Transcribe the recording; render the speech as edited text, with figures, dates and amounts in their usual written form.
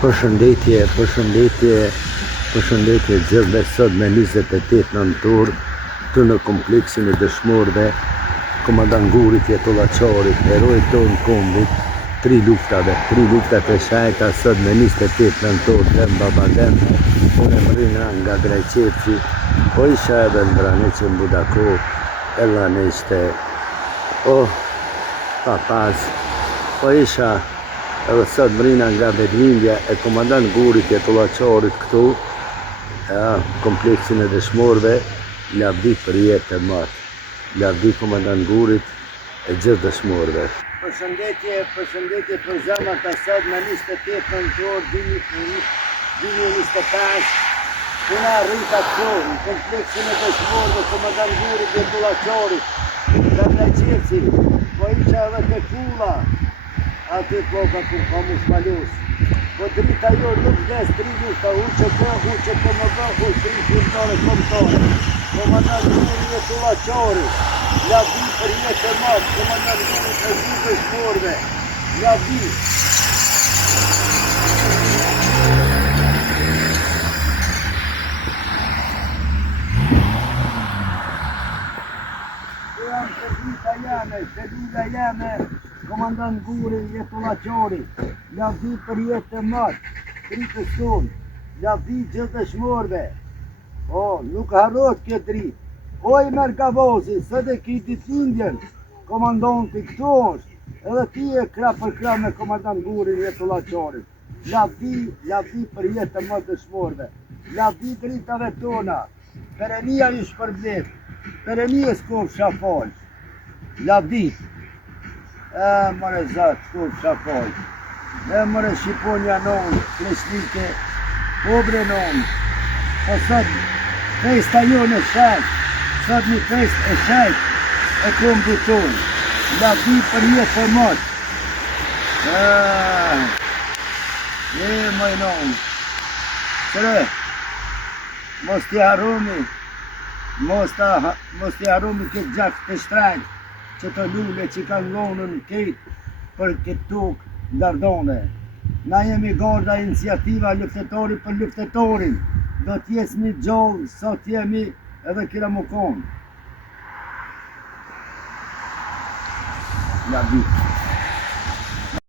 Përshëndetje gjithëve sot me 28 nëntor të në kompleksin e dëshmorëve, komandant Guri Fjetullah Çori, heroi tonë kombit, 3 luftat e shajta sot me 28 nëntor dhe në Babadem, unë e mrina nga Drejqefi, po isha edhe në Branicë në Budako, ella në ishte, papaz, po isha edhe sot mrina nga Bedvindja e komandant Guri Fjetullah Çorit këtu, kompleksin e dëshmorëve, lavdi për jetë e matë, lavdi komandant Gurit e gjithë dëshmorëve. Përshëndetje për zemrat e sot me 28 nëntor 2025, unë arrita këtu në kompleksin e dëshmorëve komandant Guri Fjetullah Çorit, nga Drejqefi, po isha edhe te Kulla, aty ploka ku ka mu shmalus. Po drita jo nuk vdes 3 lufta, uqe më bë, 3 firtore komtore. Komandant Guri Fjetullah Çori, lavdi për jetë e matë, komandant Guri për gjithë dëshmorëve, lavdi. Cellula jeme, komandant Guri Fjetullah Çori, lavdi për jetë e matë, dritë shumë, lavdi gjithë dëshmorëve. Nuk harrot këtë dritë. I Mergavozi, së dhe ki ditindjen, komandanti këtu është, edhe ti e krah për krah me komandant Guri Fjetullah Çori. Lavdi për jetë e matë dëshmorëve, lavdi dritave tona, perenia ju shpërblet, perenia s'kom shafal. Lavdi, mëre zatë, s'kom shafal. Mëre Shqiponja non, Kresnike, pobre non. Po sot, festa jonë e shajt, sot një fest e shajt e kombit tonë. Lavdi për jetë e matë. Mëj non. Qëre, mos t'i harrumi këtë gjak të shtrajt, që të lule që kanë lonën këtë për këtë tokë ndardone. Na jemi garda iniciativa luftetori për luftetorin, do t'jesmi gjallë, sot jemi edhe kira më konë. Lavdi.